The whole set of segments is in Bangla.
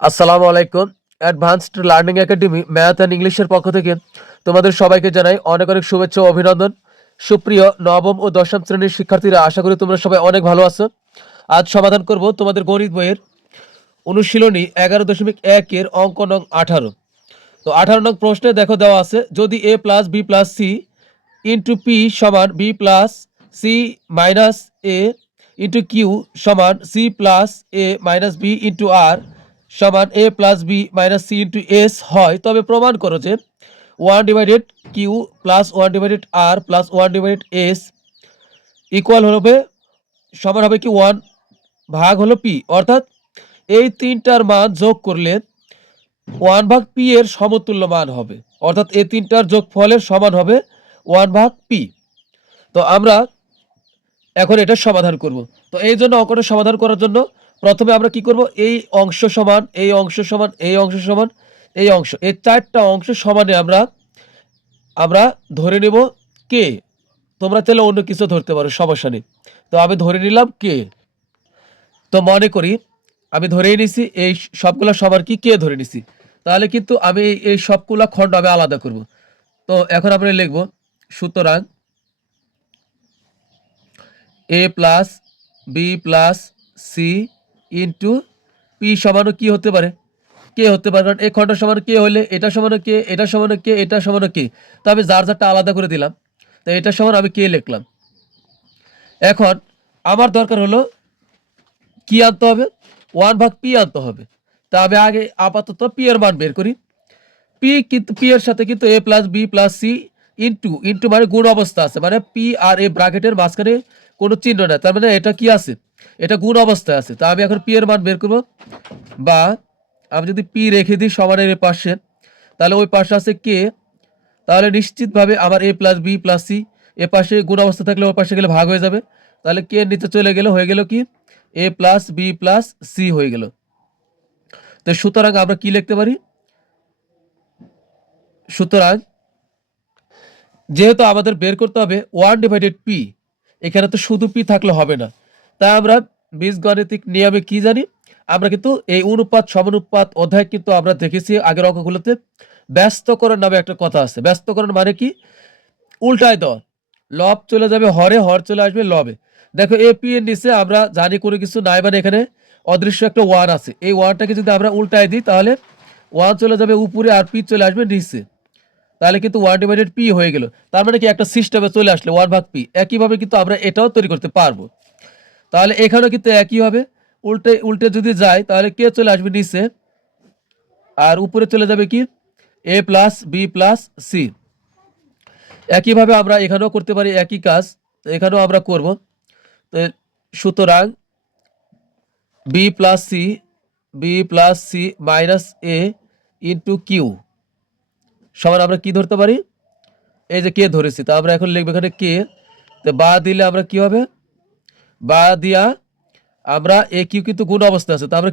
আসসালামু আলাইকুম। Advanced learning academy math and ইংলিশের পক্ষ থেকে তোমাদের সবাইকে জানাই অনেক অনেক শুভেচ্ছা ও অভিনন্দন। সুপ্রিয় নবম ও দশম শ্রেণীর শিক্ষার্থীরা, আশা করি তোমরা সবাই অনেক ভালো আছো। আজ সমাধান করব তোমাদের গণিত বইয়ের অনুশীলনী 11.1 এর অঙ্ক নং 18। তো 18 নং প্রশ্নে দেখো দেওয়া আছে, যদি a plus B plus C into P সমান B plus C minus A into Q সমান C plus A minus B into R সমান A plus B minus C into S হয়, তবে প্রমাণ করো যে 1/কিউ প্লাস 1/আর প্লাস 1/এস ইকুয়াল হবে সমান হবে কি 1 ভাগ হলো পি। অর্থাৎ এই তিনটার মান যোগ করলে 1/পি এর সমতুল্য মান হবে, অর্থাৎ এই তিনটার যোগফলের সমান হবে 1/পি। তো আমরা এখন এটা সমাধান করব। তো এই জন্য অঙ্কটা সমাধান করার জন্য প্রথমে আমরা কি করব, এই অংশ সমান এই অংশ সমান এই অংশ সমান এই অংশ, এই চারটা অংশ সমানে আমরা আমরা ধরে নেব কে। তোমরা চাইলে অন্য কিছু ধরতে পারো, সমস্যা নেই। তো আমি ধরে নিলাম কে। তো মনে করি আমি ধরেই নিছি এই সবগুলা সমান কি কে ধরে নিছি, তাহলে কিন্তু আমি এই সবগুলা খণ্ড আমি আলাদা করব। তো এখন আমরা লিখব, সুতরাং A plus B plus C into P সমানও কি হতে পারে, কে হতে পারে, কারণ এই খণ্ড সমান কে হলে এটা সমানও কে, এটা সমানও কে, এটা সমানও কে। তো আমি যার যারটা আলাদা করে দিলাম। তো এটা সমান আমি কে লিখলাম। এখন আমার দরকার হলো কি আনতে হবে, 1/পি আনতে হবে। তা আমি আগে আপাতত পি এর মান বের করি। পি কিন্তু পি এর সাথে কিন্তু A plus B plus C into into মানে গুণ অবস্থা আছে, মানে পি আর এ ব্র্যাকেটের মাঝখানে কোনো চিহ্ন নেই, তার মানে এটা কি আছে, এটা গুণ অবস্থায় আছে। তা আমি এখন পি এর মান বের করব, বা আমি যদি পি রেখে দিই সমানের এ পাশে, তাহলে ওই পাশে আছে কে, তাহলে নিশ্চিতভাবে আমার এ প্লাস বি প্লাস সি এ পাশে গুণ অবস্থা থাকলে ওই পাশে গেলে ভাগ হয়ে যাবে। তাহলে কে নিচে চলে গেলে হয়ে গেল কি এ প্লাস বি প্লাস সি হয়ে গেল। তো সুতরাং আমরা কি লিখতে পারি, সুতরাং যেহেতু আমাদের বের করতে হবে 1/পি, এখানে তো শুধু পি থাকলে হবে না। তাই আমরা বীজগণিতিক নিয়মে কি জানি, আমরা কিন্তু এই অনুপাত সমানুপাত অধ্যায় কিন্তু আমরা দেখেছি আগের অঙ্কগুলোতে। ব্যস্তকরণ নামে একটা কথা আছে। ব্যস্তকরণ মানে কি, উল্টায় দেওয়া। লব চলে যাবে হরে, হর চলে আসবে লবে। দেখো এ পি এর নিচে আমরা জানি কোনো কিছু নাই, মানে এখানে অদৃশ্য একটা ওয়ান আছে। এই ওয়ানটাকে যদি আমরা উল্টায় দিই তাহলে ওয়ান চলে যাবে উপরে আর পি চলে আসবে নিচে, তাহলে কিন্তু 1/পি হয়ে গেল। তার মানে কি একটা সিস্টেমে চলে আসলে 1/পি। একইভাবে কিন্তু আমরা এটাও তৈরি করতে পারবো। তাহলে এখানেও কিন্তু একই হবে, উল্টে উল্টে যদি যায় তাহলে কে চলে আসবে নিচে, আর উপরে চলে যাবে কি এ প্লাস বি প্লাস সি। একইভাবে আমরা এখানেও করতে পারি একই কাজ, তো এখানেও আমরা করব। তো সুতরাং B plus C minus A into Q সমান আমরা কি ধরতে পারি, এই যে কে ধরেছি। তা আমরা এখন লিখবো এখানে কে। তো বা দিলে আমরা কি হবে, বা দিয়া আমরা এ কিউ কিন্তু গুণ অবস্থা আছে, তো আমরা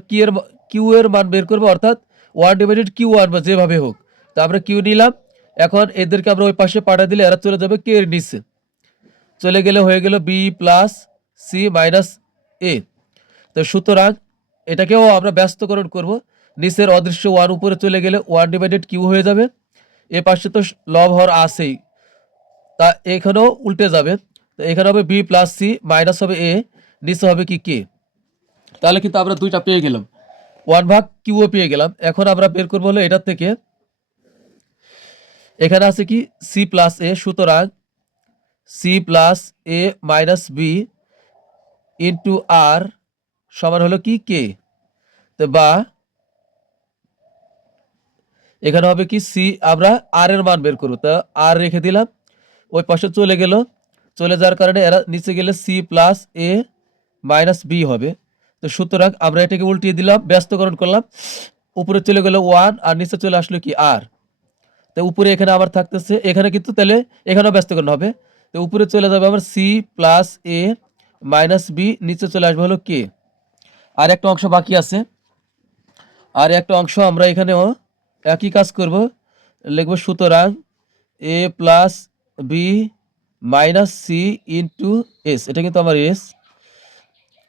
কিউ এর মান বের করবো, অর্থাৎ 1/কিউ আনবো যেভাবে হোক। তো আমরা কিউ নিলাম। এখন এদেরকে আমরা ওই পাশে পাঠা দিলে এরা চলে যাবে কে এর নিচে, চলে গেলে হয়ে গেল বি প্লাস সি মাইনাস এ। তো সুতরাং এটাকেও আমরা ব্যস্তকরণ করব, নিচের অদৃশ্য ওয়ান উপরে চলে গেলে 1/কিউ হয়ে যাবে। এ পাশে তো লব হর আসেই, তা এখানেও উল্টে যাবে। তো এখানে হবে বি প্লাস সি মাইনাস হবে এ, নিচে হবে কি কে। তাহলে কিন্তু আমরা দুইটা পেয়ে গেলাম, 1/কিউও পেয়ে গেলাম। এখন আমরা বের করবো হলো এটার থেকে, এখানে আছে কি সি প্লাস এ, সুতরাং C plus A minus B into R সমান হলো কি কে। তো বা এখানে হবে কি সি, আমরা আর এর মান বের করবো, তা আর রেখে দিলাম। ওই পাশে চলে গেল, চলে যাওয়ার কারণে এরা নিচে গেলে C plus A minus B হবে। তো সুতরাং আমরা এটাকে উল্টিয়ে দিলাম, ব্যস্তকরণ করলাম। উপরে চলে গেল ওয়ান আর নিচে চলে আসলো কি আর। তো উপরে এখানে আবার থাকতেছে, এখানে কিন্তু তাহলে এখানেও ব্যস্তকরণ হবে। তো উপরে চলে যাবে আবার C plus A minus B, নিচে চলে আসবে হলো কে। আর একটা অংশ বাকি আছে, আর একটা অংশ আমরা এখানেও একই কাজ করব, লিখব সুতরাং A plus B minus C into S, এটা কিন্তু আমার এস,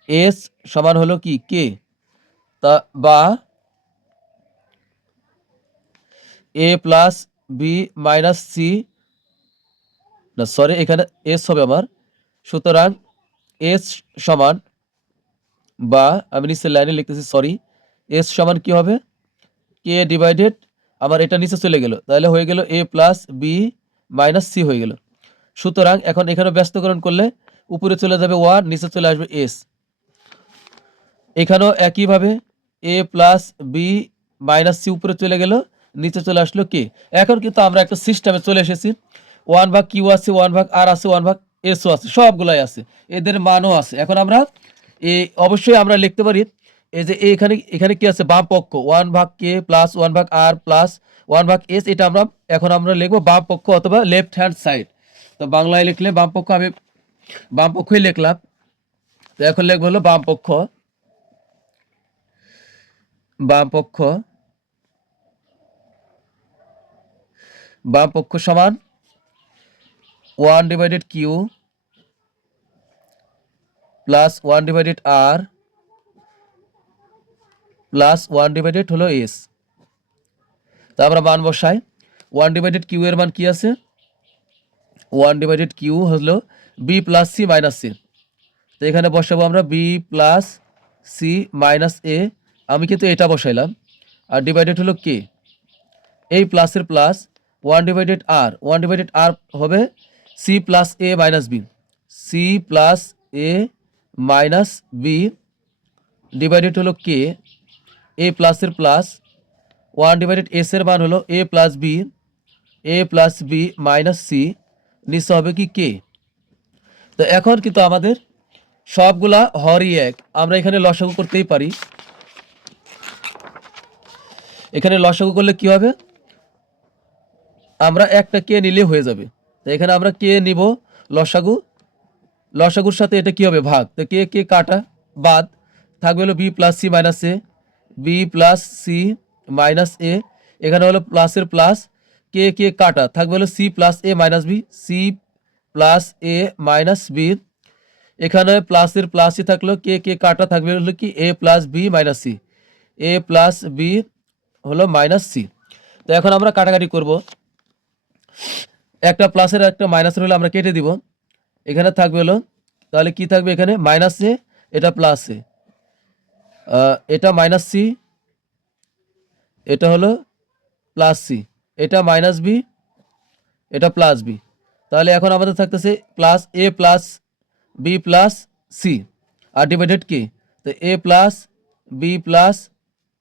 এস সমান হলো কি কে। তা বা এ প্লাস বি মাইনাস সি, না সরি এখানে এস হবে আমার। সুতরাং এস সমান, বা আমি নিচের লাইনে লিখতেছি সরি, এস সমান কি হবে, কে ডিভাইডেড, আমার এটা নিচে চলে গেল, তাহলে হয়ে গেল এ প্লাস বি মাইনাস সি হয়ে গেল। সুতরাং এখন এখানে ব্যস্তকরণ করলে উপরে চলে যাবে ওয়ান, নিচে চলে আসবে এস। এখানেও একইভাবে এ প্লাস বি মাইনাস সি উপরে চলে গেল, নিচে চলে আসলো কে। এখন কিন্তু আমরা একটা সিস্টেমে চলে এসেছি, ওয়ান ভাগ কিউ আছে, ওয়ান ভাগ আর আছে, ওয়ান ভাগ এসও আছে, সবগুলাই আছে, এদের মানও আছে। এখন আমরা অবশ্যই আমরা লিখতে পারি এই যে এখানে এখানে কি আছে, বাম পক্ষ ওয়ান ভাগ কে প্লাস ওয়ান ভাগ আর প্লাস ওয়ান ভাগ এস, এটা আমরা এখন আমরা লিখবো বাম পক্ষ অথবা লেফট হ্যান্ড সাইড। তো বাংলায় লিখলে বাম পক্ষ, আমি বাম পক্ষই লিখলাম। তো এখন লিখবো হলো বাম পক্ষ, বাম পক্ষ, বাম পক্ষ সমান one divided Q plus one divided R plus one divided হলো এস। তা আমরা মান বসাই, ওয়ান ডিভাইডেড কিউ এর মান কি আছে, ওয়ান ডিভাইডেড কিউ হলো B plus C minus C. তো এখানে বসাবো আমরা B plus C minus A, আমি কিন্তু এটা বসাইলাম, আর ডিভাইডেড হলো কে, এই প্লাসের প্লাস ওয়ান ডিভাইডেড আর, ওয়ান ডিভাইডেড আর হবে C plus A minus B, C plus A minus B divided হলো কে, এ প্লাসের প্লাস ওয়ান ডিভাইডেড এস এর মান হলো এ প্লাস বি মাইনাস সি, নিচে হবে কি কে। তো এখন কিন্তু আমাদের সবগুলা হরই এক, আমরা এখানে লসাগু করতেই পারি। এখানে লসাগু করলে কি হবে, আমরা একটা কে নিলে হয়ে যাবে। তো এখানে আমরা কে নিব লসাগু, লসাগুর সাথে এটা কি হবে ভাগ, তো কে কে কাটা বাদ, থাকবে হলো বি প্লাস সি মাইনাস এ, বি প্লাস সি মাইনাস এ, এখানে হলো প্লাসের প্লাস, কে কে কাটা থাকবে হলো C plus A minus B, C plus A minus B, এখানে প্লাসের প্লাসই থাকলো, কে কে কাটা থাকবে হলো কি এ প্লাস বি মাইনাস সি, এ প্লাস বি হলো মাইনাস সি। তো এখন আমরা কাটাকাটি করব, একটা প্লাসের একটা মাইনাসের হলে আমরা কেটে দিব, এখানে থাকবে হলো তাহলে কি থাকবে, এখানে মাইনাস এ, এটা প্লাস এ, এটা মাইনাস সি, এটা হলো প্লাস সি, এটা মাইনাস বি, এটা প্লাস বি। তাহলে এখন আমাদের থাকতেছে plus A plus B plus C আর ডিভাইডেড কে, তো A plus B plus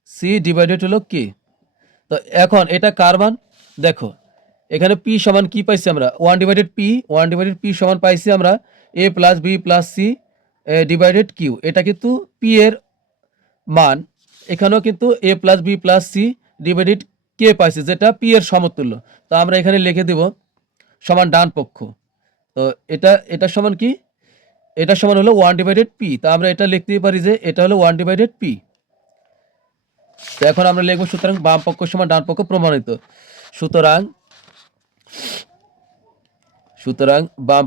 C divided হলো কে। তো এখন এটা কার মান, দেখো এখানে পি সমান কি পাইছি আমরা, ওয়ান ডিভাইডেড পি সমান পাইছি আমরা A plus B plus C divided Q, এটা কিন্তু পি এর মান। এখানেও কিন্তু A plus B plus C divided কে পাইছি, যেটা পি এর সমতুল্য। তো আমরা এখানে লিখে দেব সমান ডান পক্ষ, তো এটা সমান কি, এটা সমান হলো ওয়ান ডিভাইডেড পি, তা আমরা এটা লিখতেই পারি যে এটা হলো ওয়ান ডিভাইডেড পি। তো এখন আমরা লিখবো সুতরাং বাম পক্ষ সমান ডান পক্ষ প্রমাণিত। সুতরাং বাম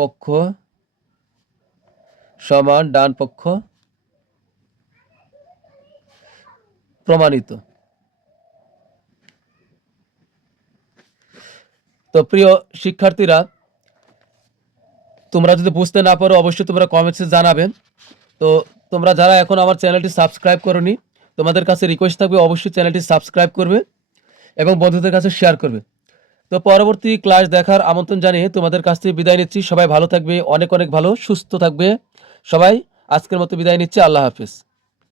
পক্ষ সমান ডান পক্ষ প্রমাণিত। তো প্রিয় শিক্ষার্থীরা, তোমরা যদি বুঝতে না পারো অবশ্যই তোমরা কমেন্টসে জানাবেন। তো তোমরা যারা এখন আমার চ্যানেলটি সাবস্ক্রাইব করোনি, তোমাদের কাছে রিকোয়েস্ট থাকবে অবশ্যই চ্যানেলটি সাবস্ক্রাইব করবে এবং বন্ধুদের কাছে শেয়ার করবে। তো পরবর্তী ক্লাস দেখার আমন্ত্রণ জানিয়ে তোমাদের কাছ থেকে বিদায় নিচ্ছি। সবাই ভালো থাকবে, অনেক অনেক ভালো সুস্থ থাকবে সবাই। আজকের মতো বিদায় নিচ্ছি, আল্লাহ হাফেজ।